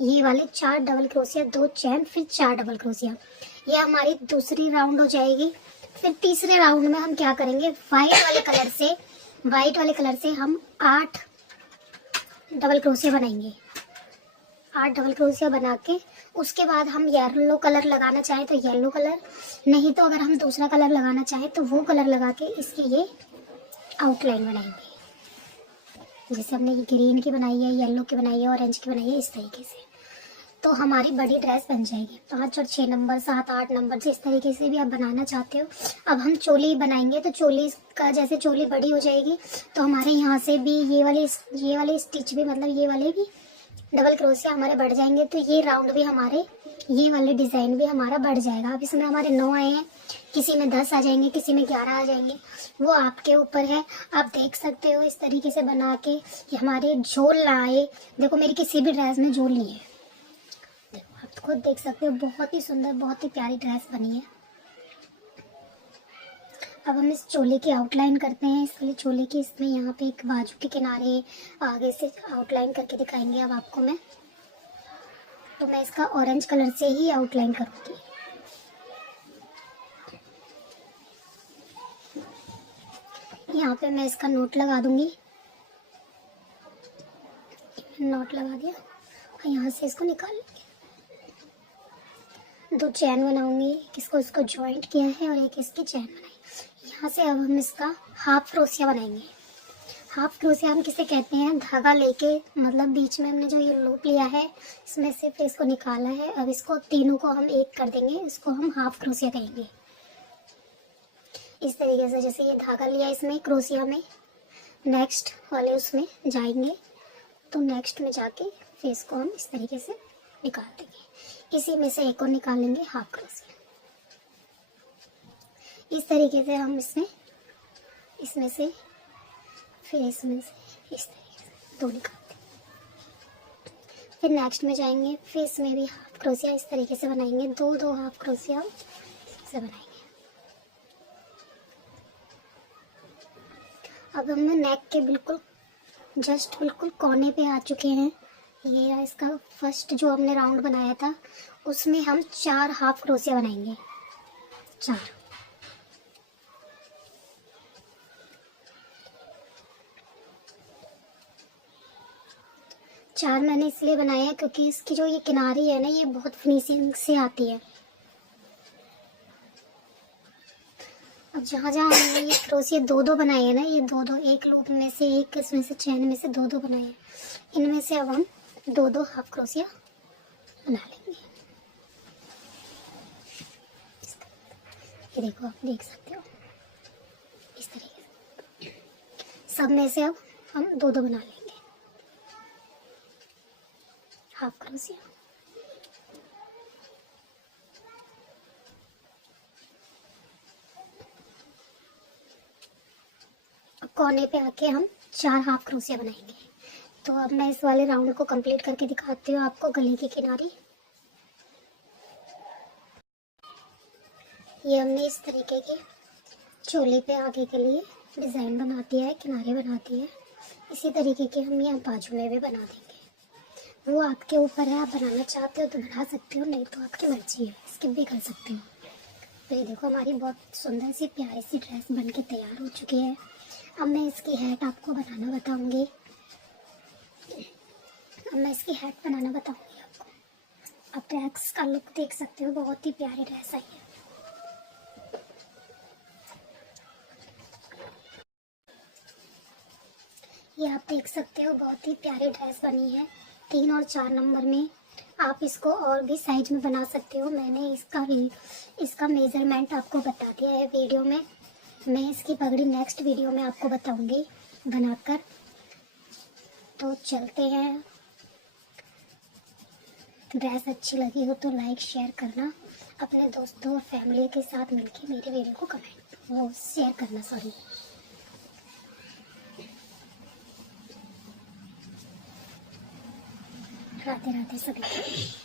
ये वाले 4 डबल क्रोशिया, 2 चैन, फिर 4 डबल क्रोशिया। ये हमारी दूसरी राउंड हो जाएगी। फिर तीसरे राउंड में हम क्या करेंगे, वाइट वाले कलर से हम 8 डबल क्रोशिया बनाएंगे। 8 डबल क्रोशिया बना के उसके बाद हम येलो कलर लगाना चाहें तो येलो कलर, नहीं तो अगर हम दूसरा कलर लगाना चाहें तो वो कलर लगा के इसकी ये आउटलाइन बनाएंगे। जैसे हमने ये ग्रीन की बनाई है, येलो की बनाई है, ऑरेंज की बनाई है, इस तरीके से। तो हमारी बड़ी ड्रेस बन जाएगी। 5 और 6 नंबर, 7, 8 नंबर, जिस तरीके से भी आप बनाना चाहते हो। अब हम चोली बनाएंगे तो चोली का जैसे चोली बड़ी हो जाएगी तो हमारे यहाँ से भी ये वाले स्टिच भी, मतलब ये वाले भी डबल क्रोशिया हमारे बढ़ जाएंगे। तो ये राउंड भी हमारे, ये वाले डिज़ाइन भी हमारा बढ़ जाएगा। अब इसमें हमारे 9 आए हैं, किसी में 10 आ जाएंगे, किसी में 11 आ जाएंगे, वो आपके ऊपर है। आप देख सकते हो इस तरीके से बना के कि हमारे झोल ना आए। देखो मेरी किसी भी ड्रेस में झोल नहीं है, देखो आप खुद देख सकते हो। बहुत ही सुंदर, बहुत ही प्यारी ड्रेस बनी है। अब हम इस चोले की आउटलाइन करते हैं। इसलिए चोले की इसमें यहाँ पे एक बाजू के किनारे आगे से आउटलाइन करके दिखाएंगे अब आपको मैं। तो मैं इसका ऑरेंज कलर से ही आउटलाइन करूँगी। यहाँ पे मैं इसका नोट लगा दूंगी। नोट लगा दिया और यहाँ से इसको निकाल लेंगे। 2 चैन बनाऊंगी, किसको इसको जॉइंट किया है और एक इसकी चैन बनाई। यहाँ से अब हम इसका हाफ क्रोशिया बनाएंगे। हाफ क्रोशिया हम किसे कहते हैं, धागा लेके, मतलब बीच में हमने जो ये लूप लिया है इसमें से फिर इसको निकाला है। अब इसको तीनों को हम एक कर देंगे, इसको हम हाफ क्रोशिया कहेंगे। इस तरीके से जैसे ये धागा लिया इसमें क्रोशिया में, नेक्स्ट वाले उसमें जाएंगे तो नेक्स्ट में जाके फिर इसको हम इस तरीके से निकाल देंगे। इसी में से एक और निकालेंगे हाफ क्रोशिया। इस तरीके से हम इसमें से फिर इसमें से इस तरीके से 2 निकालते हैं। फिर नेक्स्ट में जाएंगे, फिर इसमें भी हाफ क्रोशिया इस तरीके से बनाएंगे। 2 हाफ क्रोशिया से बनाएंगे। अब हम नेक के बिल्कुल कोने पे आ चुके हैं। ये इसका फर्स्ट जो हमने राउंड बनाया था उसमें हम 4 हाफ क्रोशिया बनाएंगे। 4 मैंने इसलिए बनाया है क्योंकि इसकी जो ये किनारी है ना, ये बहुत फिनिशिंग से आती है। अब जहाँ हमने ये क्रोशिया 2 बनाए हैं ना, ये 2 एक लूप में से, एक इसमें से चैन में से 2 बनाए हैं। इनमें से अब हम 2 हाफ क्रोशिया बना लेंगे। ये देखो, आप देख सकते हो इस तरीके से। सब में से अब हम 2 बना लेंगे हाफ क्रोशिया। कोने पे आके हम 4 हाफ क्रोशिया बनाएंगे। तो अब मैं इस वाले राउंड को कंप्लीट करके दिखाती हूँ आपको गले के किनारे। ये हमने इस तरीके के चोली पे आगे के लिए डिज़ाइन बना दिया है, किनारे बना दिए है। इसी तरीके के हम यहाँ बाजू में भी बना देंगे। वो आपके ऊपर है, आप बनाना चाहते हो तो बना सकते हो, नहीं तो आपकी मर्जी है, स्किप भी कर सकते हो। तो ये देखो हमारी बहुत सुंदर सी प्यारी सी ड्रेस बन के तैयार हो चुकी है। अब मैं इसकी हैट आपको बनाना बताऊँगी। आपको। आप ड्रेस का लुक देख सकते हो, बहुत ही प्यारी ड्रेस आई है। ये आप देख सकते हो, बहुत ही प्यारी ड्रेस बनी है। 3 और 4 नंबर में आप इसको और भी साइज में बना सकते हो। मैंने इसका मेज़रमेंट आपको बता दिया है वीडियो में। मैं इसकी पगड़ी नेक्स्ट वीडियो में आपको बताऊंगी बनाकर। तो चलते हैं। ड्रेस अच्छी लगी हो तो लाइक शेयर करना, अपने दोस्तों और फैमिली के साथ मिलके मेरी वीडियो को शेयर करना। राधे राधे सभी को।